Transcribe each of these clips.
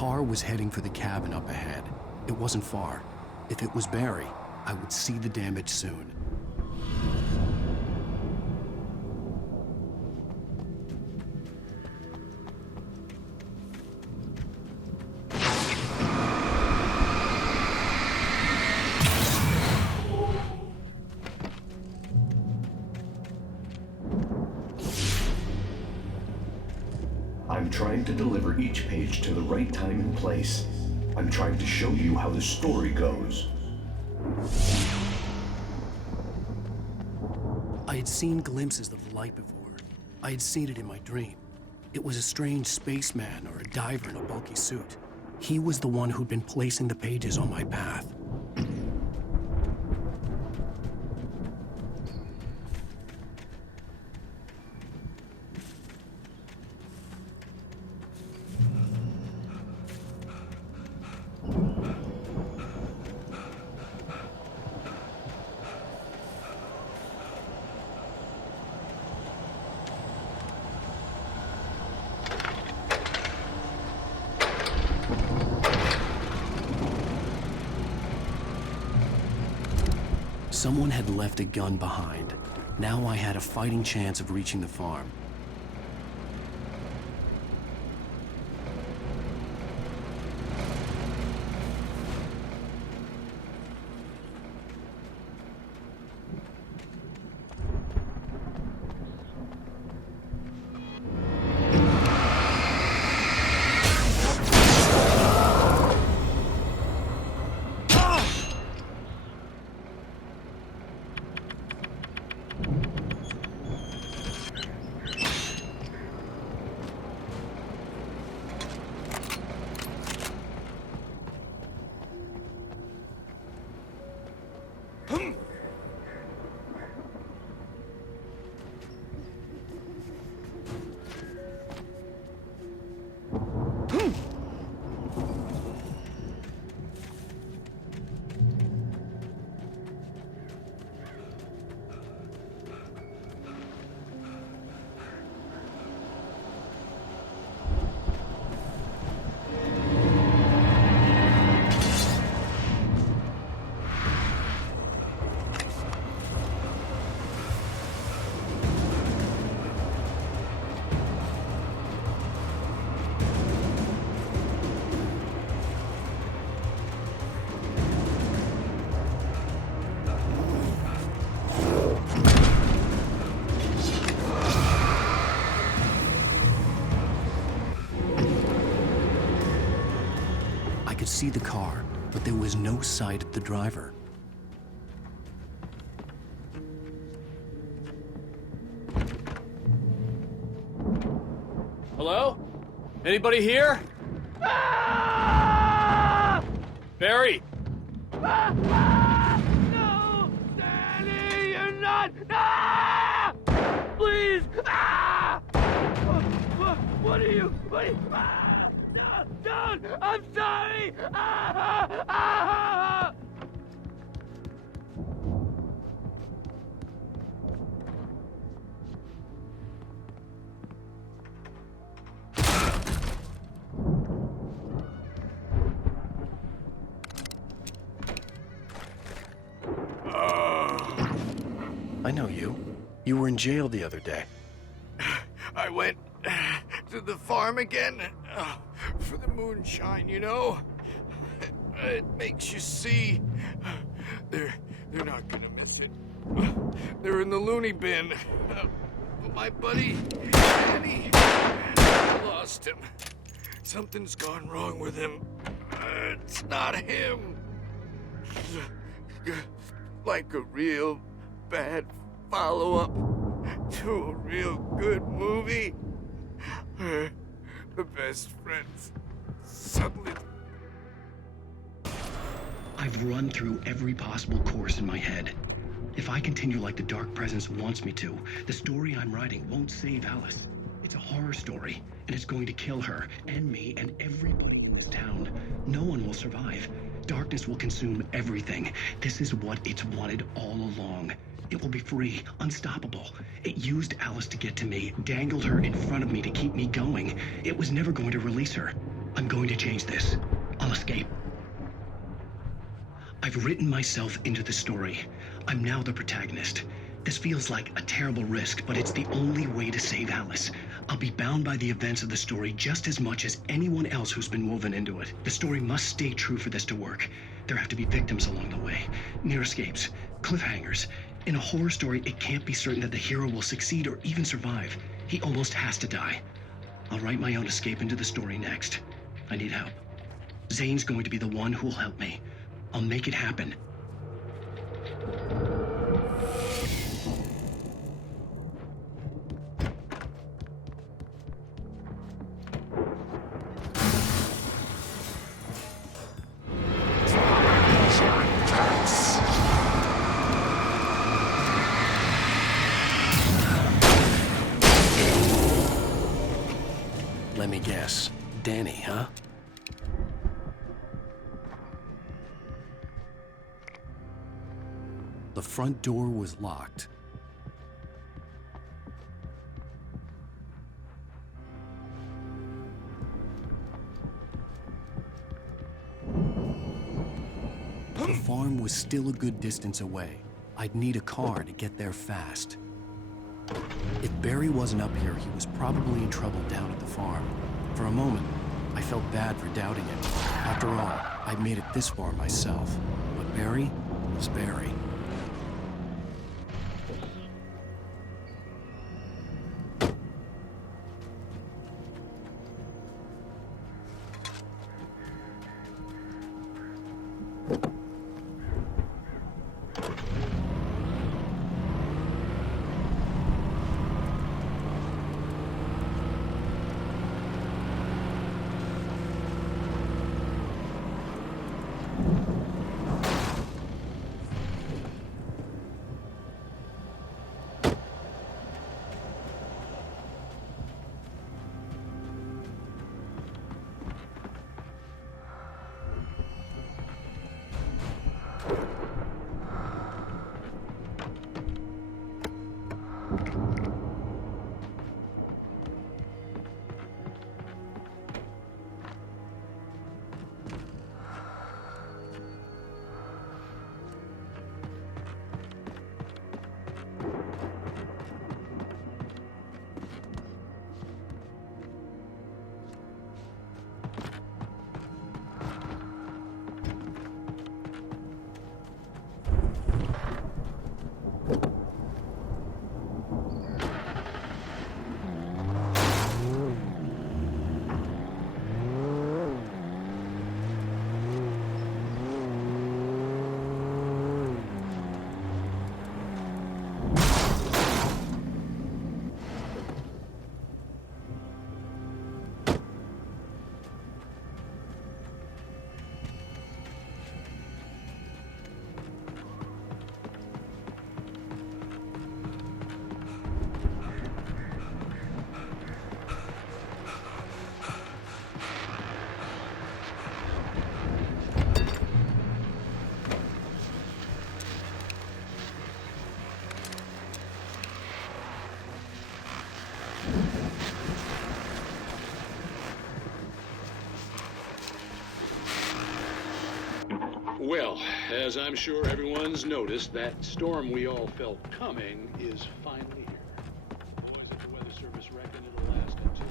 car was heading for the cabin up ahead. It wasn't far. If it was Barry, I would see the damage soon. I'm trying to deliver each page to the right time and place. I'm trying to show you how the story goes. I had seen glimpses of the light before. I had seen it in my dream. It was a strange spaceman or a diver in a bulky suit. He was the one who'd been placing the pages on my path. Someone had left a gun behind. Now I had a fighting chance of reaching the farm. I could see the car, but there was no sight of the driver. Hello? Anybody here? Ah! Barry! Ah! No! Danny, you're not! Ah! Please! Ah! What are you? Ah! No! Don't! I'm sorry! Ah! Ah! I know you. You were in jail the other day. I went to the farm again for the moonshine, you know? It makes you see. They're not gonna miss it. They're in the loony bin. My buddy, Danny, I lost him. Something's gone wrong with him. It's not him. Like a real bad follow-up to a real good movie. The best friends suddenly... I've run through every possible course in my head. If I continue like the Dark Presence wants me to, the story I'm writing won't save Alice. It's a horror story, and it's going to kill her, and me, and everybody in this town. No one will survive. Darkness will consume everything. This is what it's wanted all along. It will be free, unstoppable. It used Alice to get to me, dangled her in front of me to keep me going. It was never going to release her. I'm going to change this. I'll escape. I've written myself into the story. I'm now the protagonist. This feels like a terrible risk, but it's the only way to save Alice. I'll be bound by the events of the story just as much as anyone else who's been woven into it. The story must stay true for this to work. There have to be victims along the way, near escapes, cliffhangers. In a horror story, it can't be certain that the hero will succeed or even survive. He almost has to die. I'll write my own escape into the story next. I need help. Zane's going to be the one who'll help me. I'll make it happen. Let me guess. Danny, huh? The front door was locked. The farm was still a good distance away. I'd need a car to get there fast. If Barry wasn't up here, he was probably in trouble down at the farm. For a moment, I felt bad for doubting him. After all, I'd made it this far myself. But Barry was Barry. Well, as I'm sure everyone's noticed, that storm we all felt coming is finally here. The boys at the Weather Service reckon it'll last until...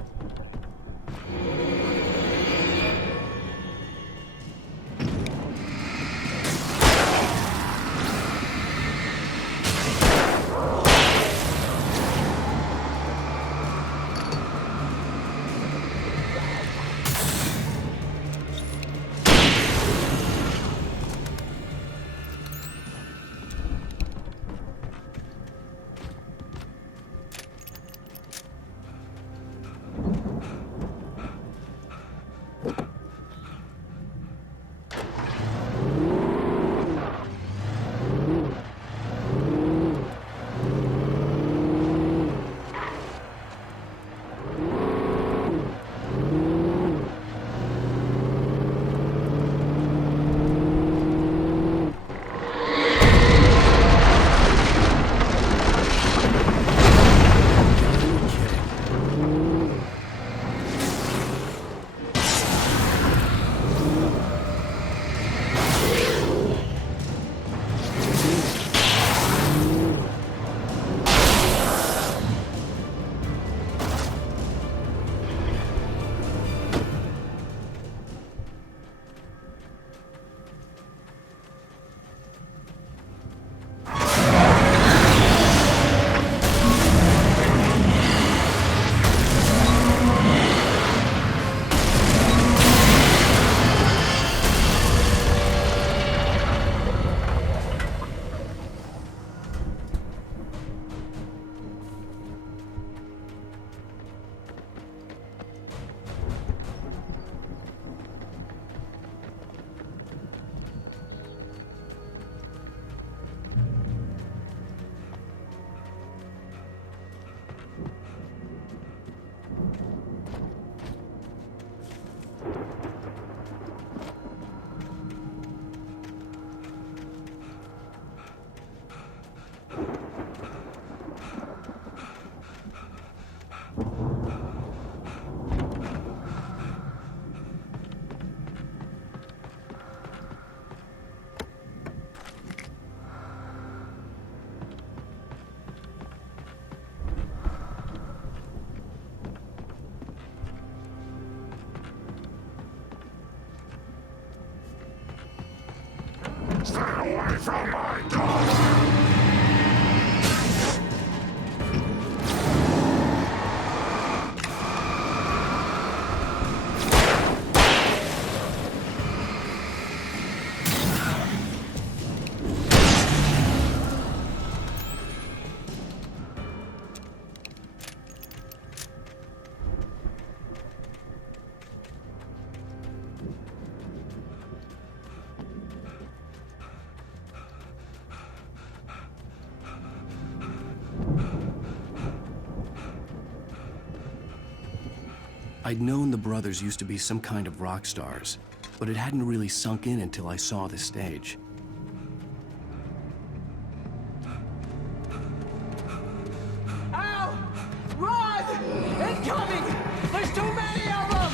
from my daughter! I'd known the brothers used to be some kind of rock stars, but it hadn't really sunk in until I saw the stage. Ow! Run! Incoming! There's too many of them!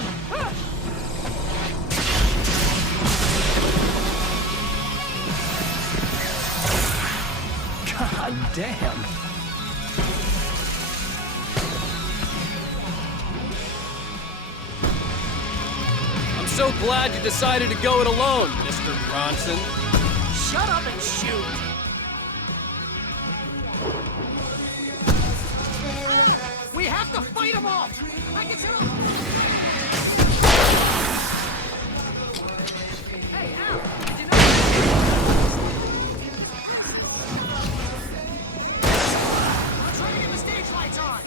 God damn! I'm so glad you decided to go it alone, Mr. Bronson. Shut up and shoot! We have to fight them off! I can tell. Hey, Al! Did you know? I'm trying to get the stage lights on!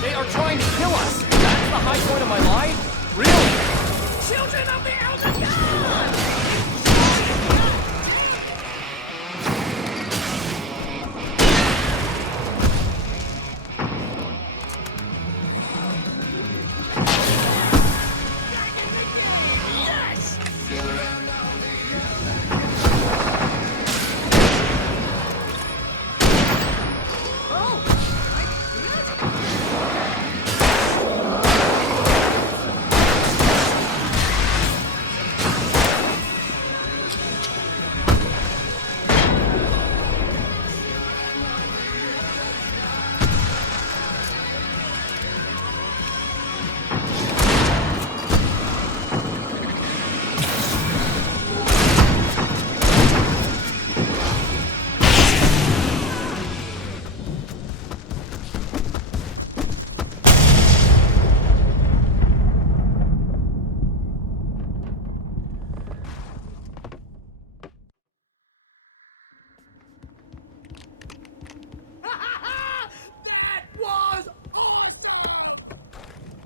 They are trying to kill us! That's the high point of my life? Really? Children of the Elder God!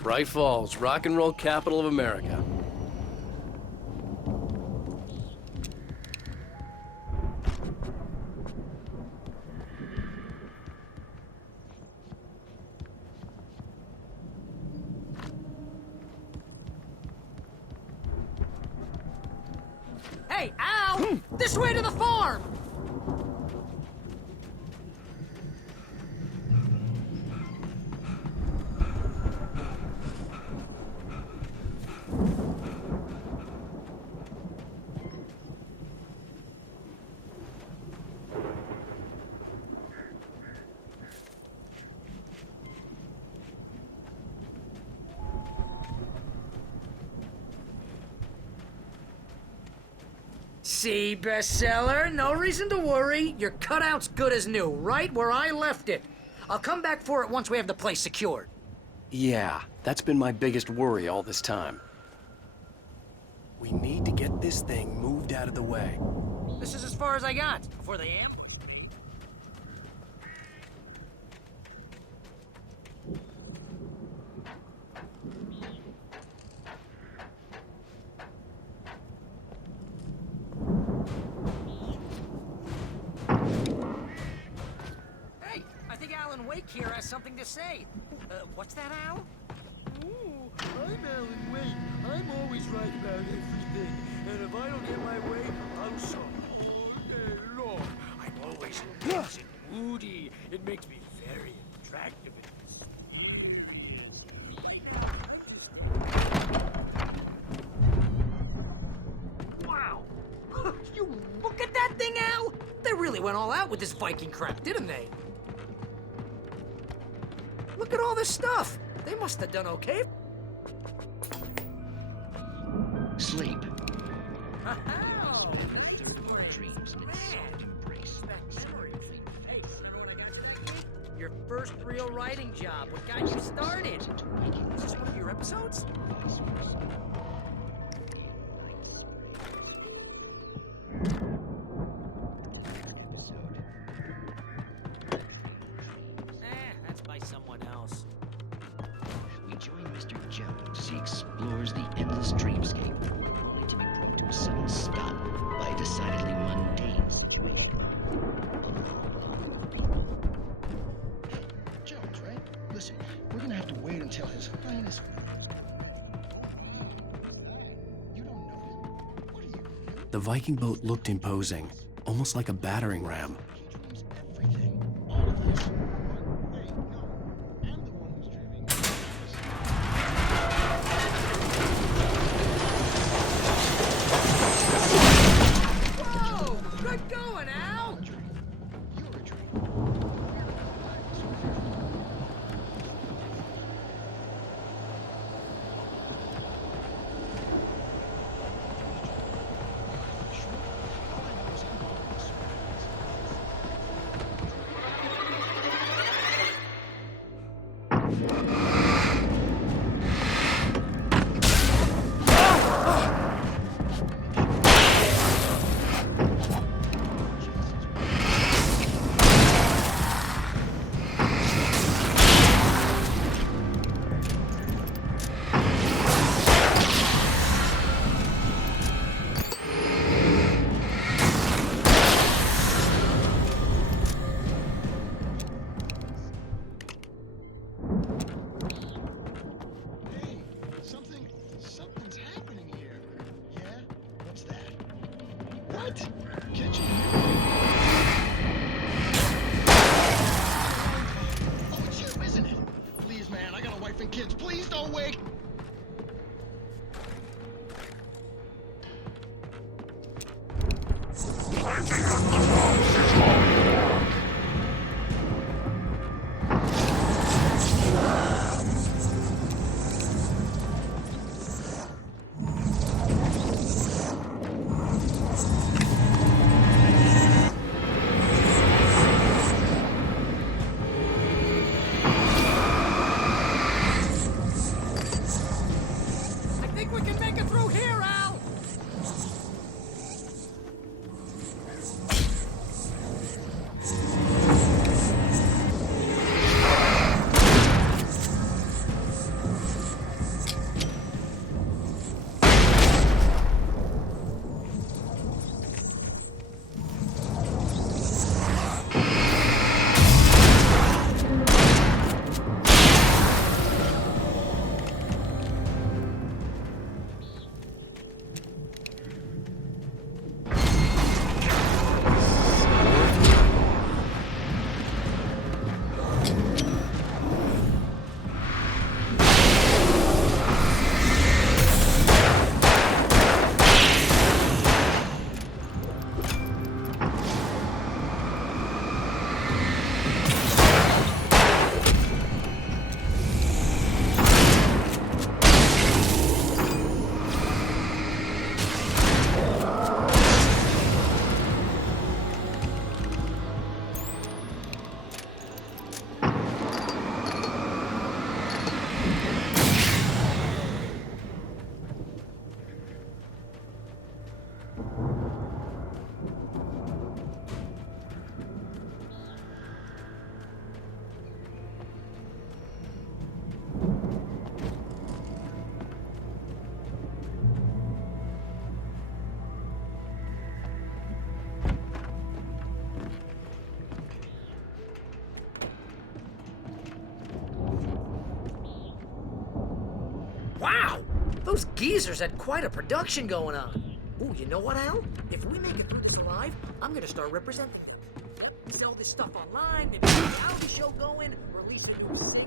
Bright Falls, rock and roll capital of America. Hey, Al! This way to the farm! See, bestseller? No reason to worry. Your cutout's good as new, right where I left it. I'll come back for it once we have the place secured. Yeah, that's been my biggest worry all this time. We need to get this thing moved out of the way. This is as far as I got before they amp. Hey, I think Alan Wake here has something to say. What's that, Al? Ooh, I'm Alan Wake. I'm always right about everything. And if I don't get my way, I'll show all day long. I'm always nice and moody. It makes me very attractive and Wow! You look at that thing, Al! They really went all out with this Viking crap, didn't they? Look at all this stuff! They must have done okay. Sleep. Oh, Dreams and soft embrace. Hey, remember when I got you that gig? Your first real writing job. What got you started? Is this one of your episodes? That's by someone else. We join Mr. Jones as he explores the endless dreamscape, only to be brought to a sudden stop by a decidedly mundane situation. Hey, Jones, right? Listen, we're gonna have to wait until His Highness. You don't know him. What are you? The Viking boat looked imposing, almost like a battering ram. He dreams everything. All of this. Wait, no. I'm the one who's dreaming. Whoa! Good going, Al! You're a dream. Hey, something's happening here. Yeah? What's that? What? Can't you hear me? Oh, it's you, isn't it? Please, man, I got a wife and kids. Please don't wake. I think we can make it through here, Al! Wow! Those geezers had quite a production going on. Ooh, you know what, Al? If we make it through this alive, I'm gonna start representing them. Sell this stuff online, maybe get a reality show going, release a new single.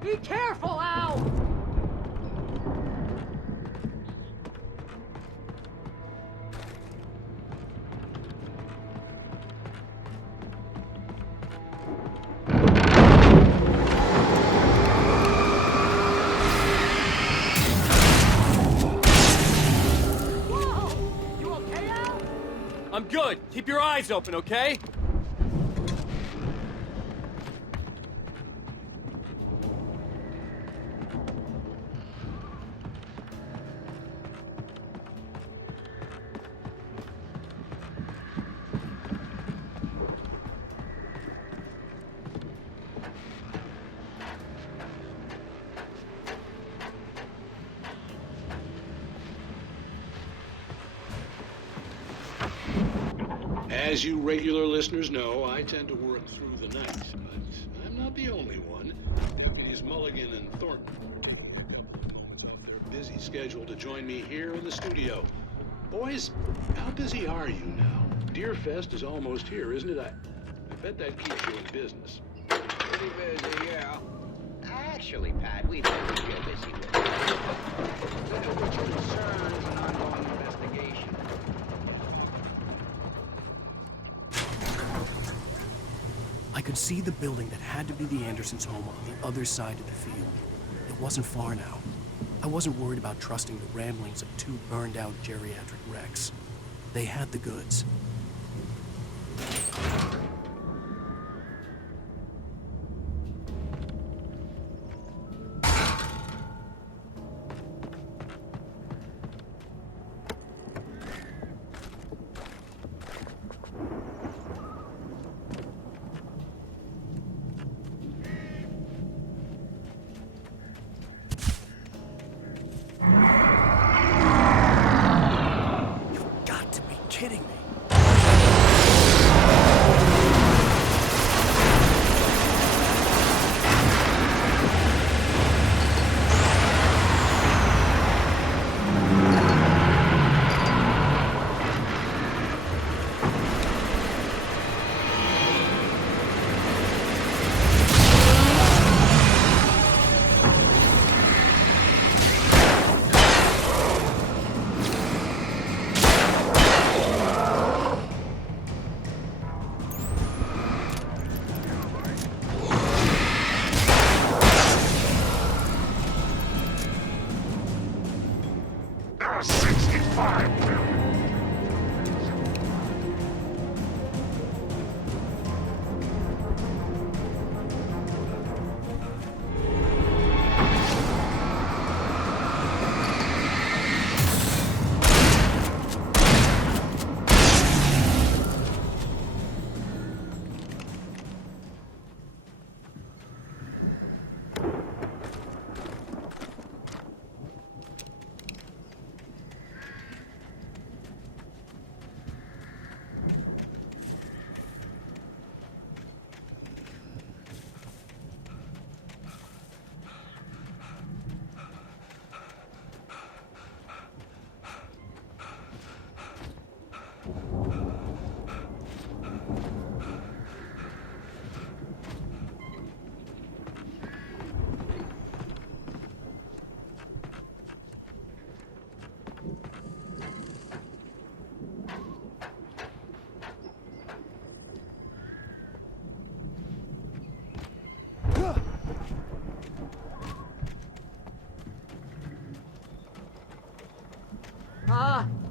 Be careful, Al! I'm good. Keep your eyes open, okay? As you regular listeners know, I tend to work through the night, but I'm not the only one. Deputies Mulligan and Thornton took a couple of moments off their busy schedule to join me here in the studio. Boys, how busy are you now? Deerfest is almost here, isn't it? I bet that keeps you in business. Pretty busy, yeah. Actually, Pat, we've been real busy with concerns and ongoing investigation. I could see the building that had to be the Andersons' home on the other side of the field. It wasn't far now. I wasn't worried about trusting the ramblings of two burned-out geriatric wrecks. They had the goods. Kidding me.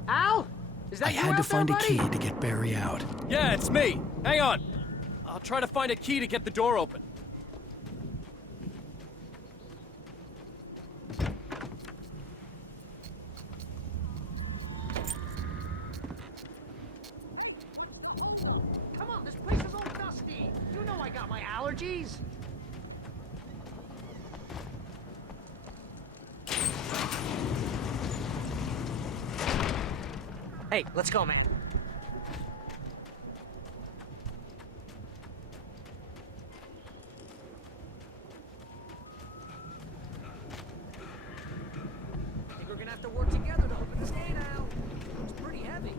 Al? Is that I you had to out find there, a key buddy? to get Barry out. Yeah, it's me. Hang on. I'll try to find a key to get the door open. cheese. Hey, let's go, man. I think we're gonna have to work together to open this gate now. It's pretty heavy.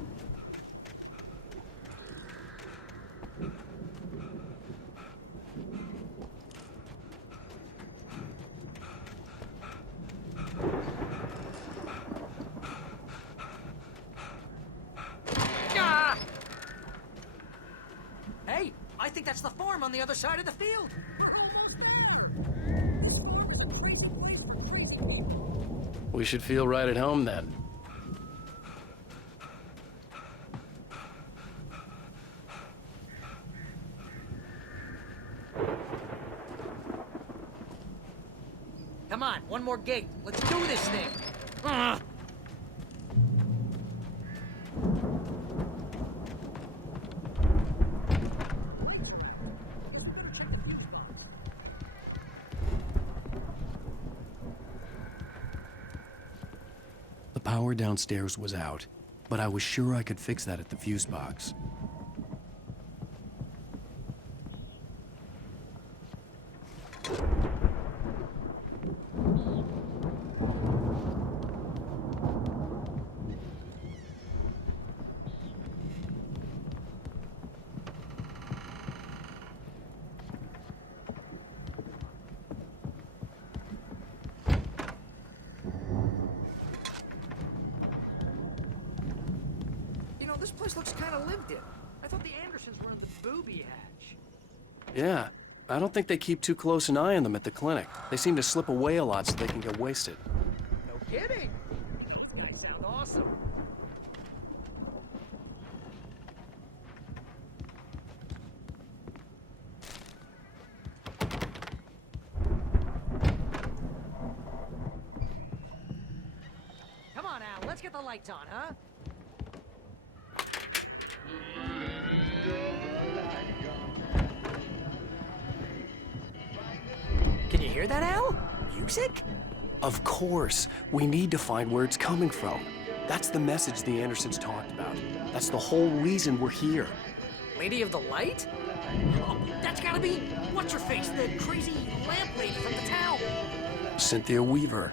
Ah! Hey, I think that's the farm on the other side of the field. We're almost there. We should feel right at home then. Come on, one more gate. Let's do this thing. Ugh. The power downstairs was out, but I was sure I could fix that at the fuse box. You know, this place looks kind of lived in. I thought the Andersons were in the booby hatch. Yeah, I don't think they keep too close an eye on them at the clinic. They seem to slip away a lot so they can get wasted. No kidding. These guys sound awesome. Come on, Al. Let's get the lights on, huh? Can you hear that, Al? Music? Of course. We need to find where it's coming from. That's the message the Andersons talked about. That's the whole reason we're here. Lady of the Light? Oh, that's gotta be what's-her-face, the crazy lamp lady from the town. Cynthia Weaver.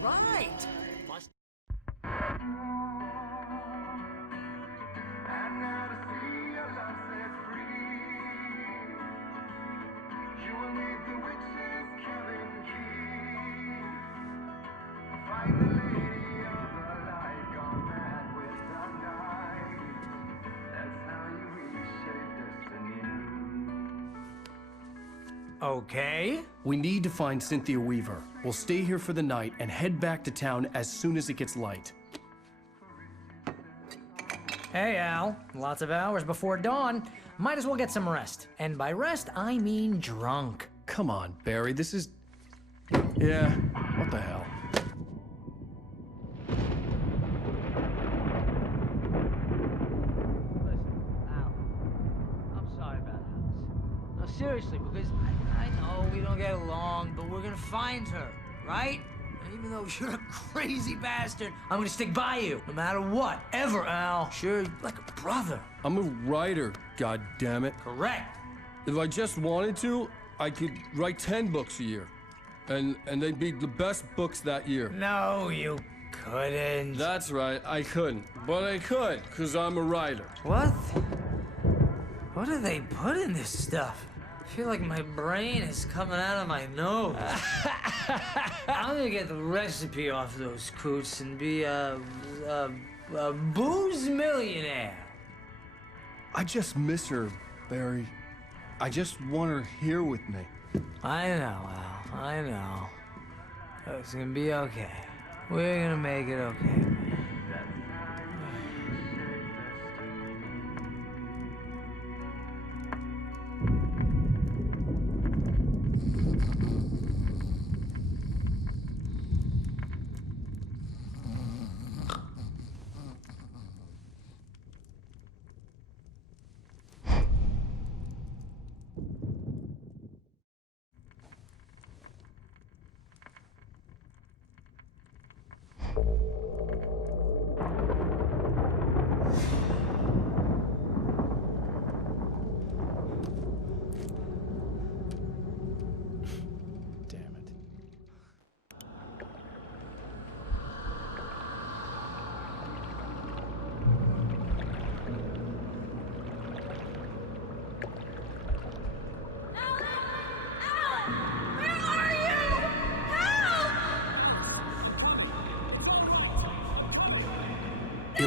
Right. Must. Okay. We need to find Cynthia Weaver. We'll stay here for the night and head back to town as soon as it gets light. Hey, Al. Lots of hours before dawn. Might as well get some rest. And by rest, I mean drunk. Come on, Barry, this is... Yeah, what the hell? Listen, Al, I'm sorry about Alice. No, seriously, because I know we don't get along, but we're gonna find her, right? And even though you're a crazy bastard, I'm gonna stick by you, no matter what, ever, Al. Sure, like a brother. I'm a writer, God damn it. Correct. If I just wanted to, I could write 10 books a year. And they'd be the best books that year. No, you couldn't. That's right, I couldn't. But I could, because I'm a writer. What? What do they put in this stuff? I feel like my brain is coming out of my nose. I'm gonna get the recipe off those coots and be a booze millionaire. I just miss her, Barry. I just want her here with me. I know, Al. I know. It's gonna be okay. We're gonna make it okay, man.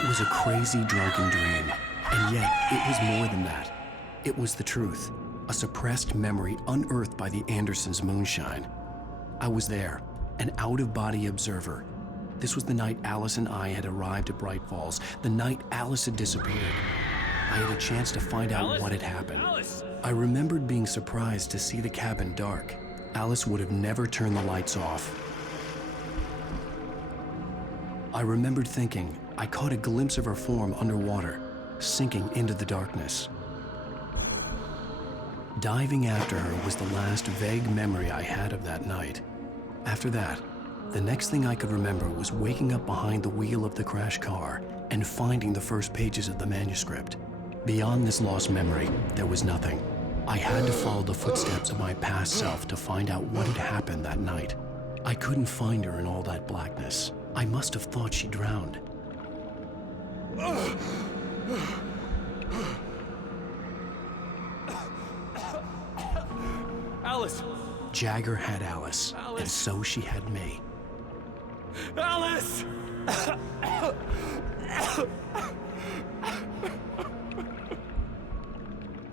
was a crazy, drunken dream, and yet it was more than that. It was the truth, a suppressed memory unearthed by the Andersons' moonshine. I was there, an out-of-body observer. This was the night Alice and I had arrived at Bright Falls, the night Alice had disappeared. I had a chance to find out what had happened. I remembered being surprised to see the cabin dark. Alice would have never turned the lights off. I remembered thinking I caught a glimpse of her form underwater, sinking into the darkness. Diving after her was the last vague memory I had of that night. After that, the next thing I could remember was waking up behind the wheel of the crashed car and finding the first pages of the manuscript. Beyond this lost memory, there was nothing. I had to follow the footsteps of my past self to find out what had happened that night. I couldn't find her in all that blackness. I must have thought she drowned. Alice! Jagger had Alice, and so she had me. Alice!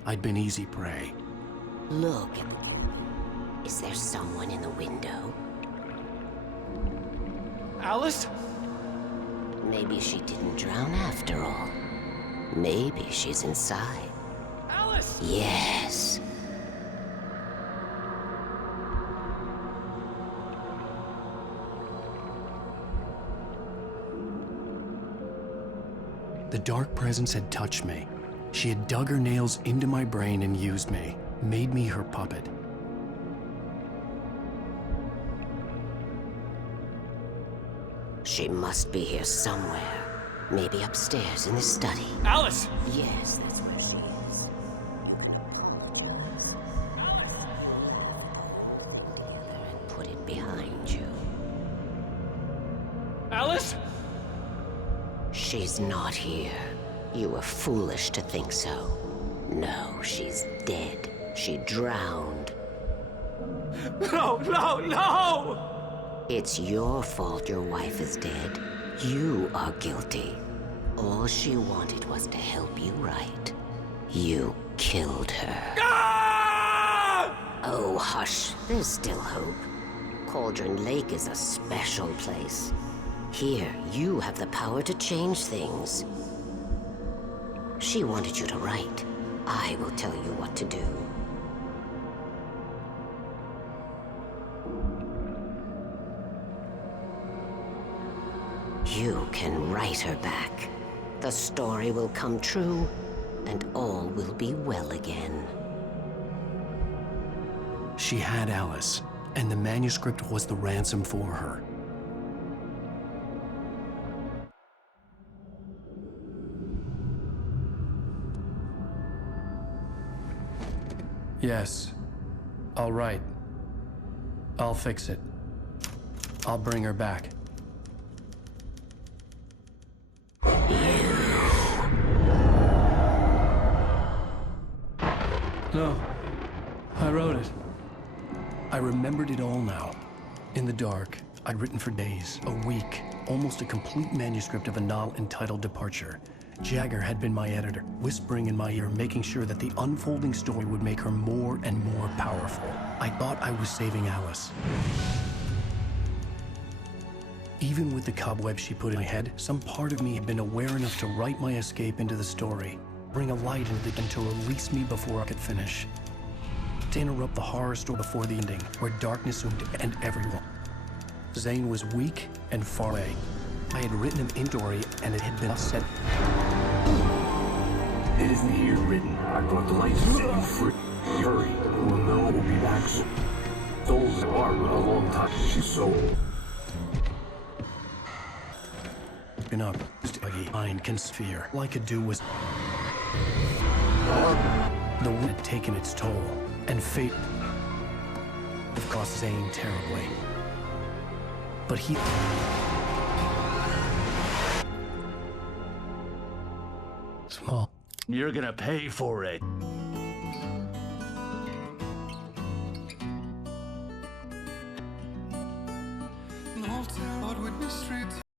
I'd been easy prey. Look. Is there someone in the window? Alice? Maybe she didn't drown after all. Maybe she's inside. Alice! Yes. The dark presence had touched me. She had dug her nails into my brain and used me, made me her puppet. She must be here somewhere. Maybe upstairs in the study. Alice! Yes, that's where she is. And put it behind you. Alice? She's not here. You were foolish to think so. No, she's dead. She drowned. No, no, no! It's your fault your wife is dead. You are guilty. All she wanted was to help you right. You killed her. Ah! Oh, hush. There's still hope. Cauldron Lake is a special place. Here, you have the power to change things. She wanted you to write. I will tell you what to do. You can write her back. The story will come true, and all will be well again. She had Alice, and the manuscript was the ransom for her. Yes. I'll write. I'll fix it. I'll bring her back. No. I wrote it. I remembered it all now. In the dark, I'd written for days, a week, almost a complete manuscript of a novel entitled Departure. Jagger had been my editor, whispering in my ear, making sure that the unfolding story would make her more and more powerful. I thought I was saving Alice. Even with the cobwebs she put in my head, some part of me had been aware enough to write my escape into the story, bring a light into the and to release me before I could finish. To interrupt the horror story before the ending, where darkness would end everyone. Zane was weak and far away. I had written him into story, and it had been set. It isn't here written. I brought the light to set you free. Hurry, we'll know we'll be back soon. Souls are with a long time. She's sold. Been up, mind can sphere. All I could do was. The wind had taken its toll, and fate have cost Zane terribly. But he. Small. You're gonna pay for it.